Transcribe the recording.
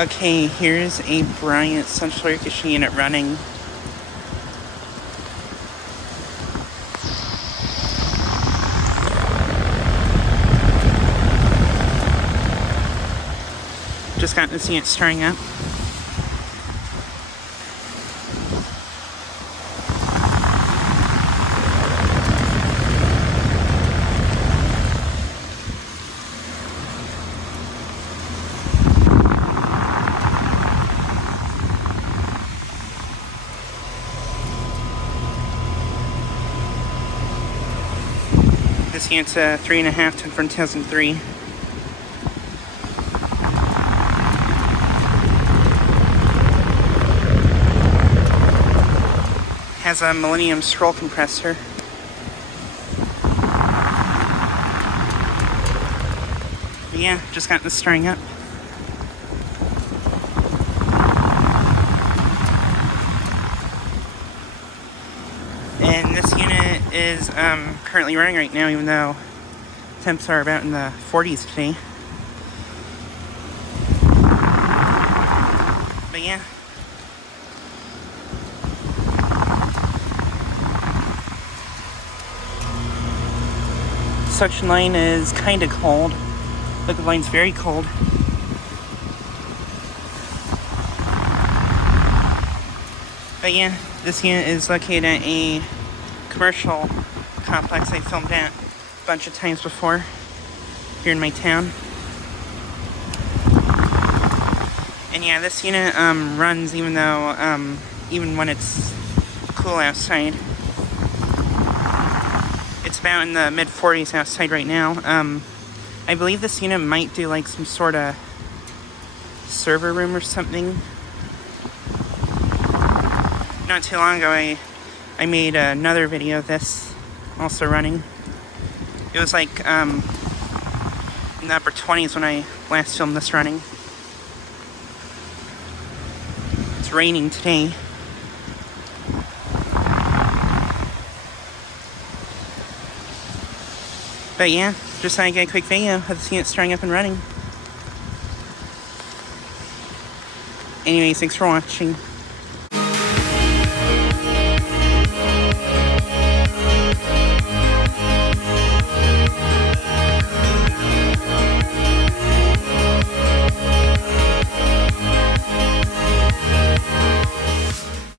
Okay, here's a Bryant central air conditioning unit running. Just got this unit starting up. This unit's a 3.5 ton from 2003. Has a Millennium scroll compressor. But yeah, just got this starting up. And this unit is currently running right now, even though temps are about in the 40s today. But yeah. Suction line is kind of cold. Liquid line's very cold. But yeah, this unit is located at a commercial complex I filmed at a bunch of times before here in my town. And yeah, this unit runs even though even when it's cool outside. It's about in the mid-40s outside right now. I believe this unit might do like some sort of server room or something. Not too long ago, I made another video of this also running. It was like in the upper 20s when I last filmed this running. It's raining today. But yeah, just thought I'd get a quick video of this unit starting up and running. Anyways, thanks for watching.